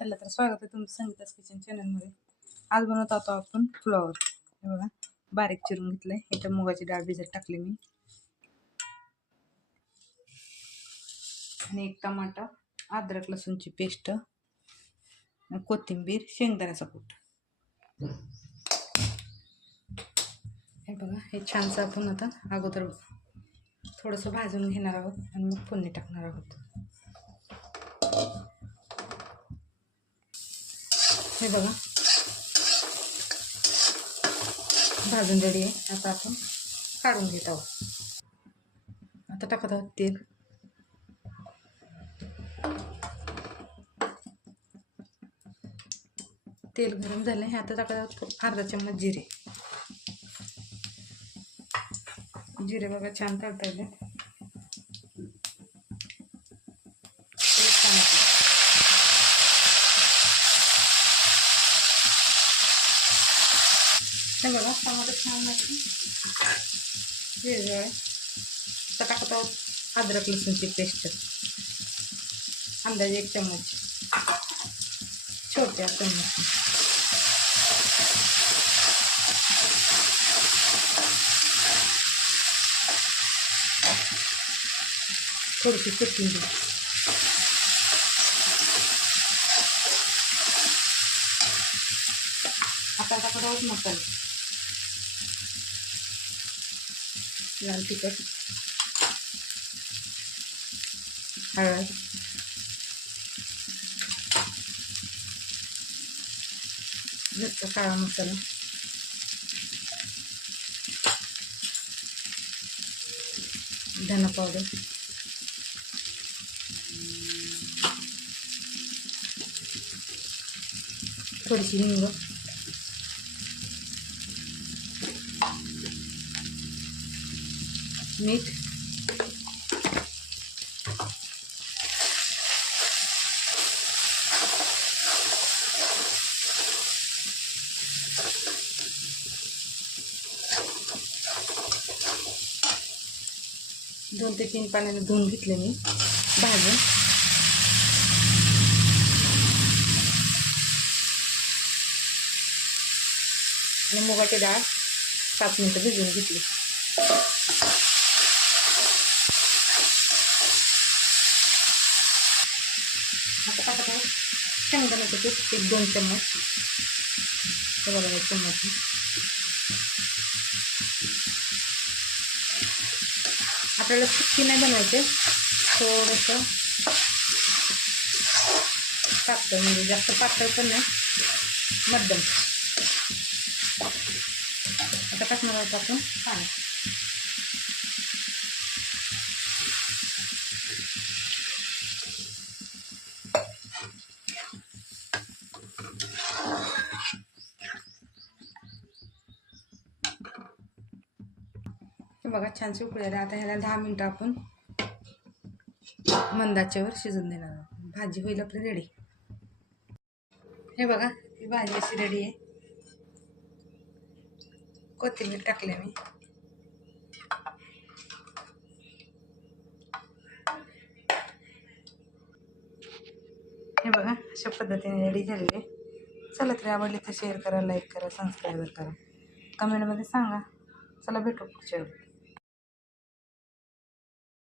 चला तर स्वागत आहे तुमचं संगीताच किचन चॅनलमध्ये आज बनवत होतो आपण फ्लॉवर हे बघा बारीक चिरून घेतलंय. इथं मुगाची डाळ भिजत टाकली मी. आणि एक टमाटा अद्रक लसूणची पेस्ट कोथिंबीर शेंगदाण्याचा कूट. हे बघा हे छानसं आपण आता अगोदर थोडंसं भाजून घेणार आहोत आणि मग फोडणी टाकणार आहोत. हे बघा. भाजून रेडी आहे. आता आपण काढून घेत आहोत. आता टाकत आहोत तेल. तेल गरम झालं आहे. आता टाकत आहोत अर्धा चम्मच जिरे. जिरे बघा छान काढता येते एक टमाटर हे बघा टमाटर छान लागते आहे आता टाकत आहोत अद्रक लसूणची पेस्ट अंदाजे एक चम्मच छोट्या चम्मच थोडीशी कोथिंबीर आता टाकत आहोत मसाले लाल तिखट हळद घरचा काळा मसाला धना पावडर थोडीशी हिंग मीठ दोन ते तीन पाण्याने धुवून घेतले मी भाजून आणि मुगाची डाळ पाच मिनटं भिजवून घेतली आता टाकत आहे शेंगदाण्याचं पीठ एक दोन चम्मच. हे बघा चम्मच. आपल्याला सुक्की नाही बनवायचे थोडंसं पातळ म्हणजे जास्त पातळ पण नाही मध्यम. आता टाकणार आहोत आपण पाणी. हे बघा छानशी उकळी आली आता ह्याला दहा मिनटं आपण मंदाच्यावर शिजून देणार आहोत. भाजी होईल आपली रेडी हे बघा ही भाजी अशी रेडी आहे. कोथिंबीर टाकले मी हे बघा अशा पद्धतीने रेडी झालेली आहे. चला तरी आवडली तर शेअर करा लाईक करा सबस्क्राईब करा. कमेंटमध्ये सांगा. चला भेटू पुढच्या वेळी.